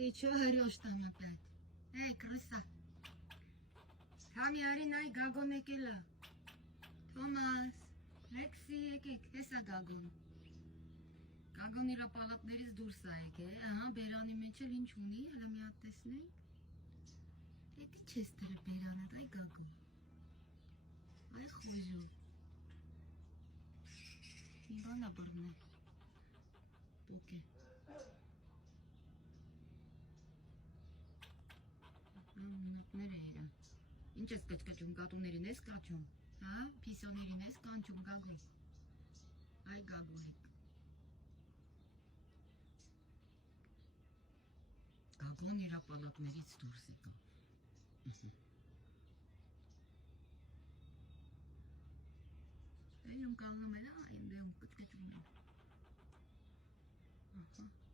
Ты чё орёшь там опять? Эй, крыса! Там Яринай Гагон եկել է։ Թոմաս, Լեքսի եկեք, հեսա Գագոն։ Գագոն իր պալատներից դուրս է եկել, ահա բերանի մեջ էլ ինչ ունի, հələ մի հատ տեսնենք։ Էդի չես դրել բերանը, այ Գագոն։ Այ խուժու։ Մի բան է բռնել։ Պոկ է։ Մունատներ է հերան։ Ինչ ես կճկճում, կատուներին ես կաչում, հա, պիսոներին ես կանչում, Գագոն։ Այ Գագոհիկ։ Գագոն իր պալատներից դուրս եկավ։ Դեմ կալնում են, այն դեմ կճկճում են։ Ահա։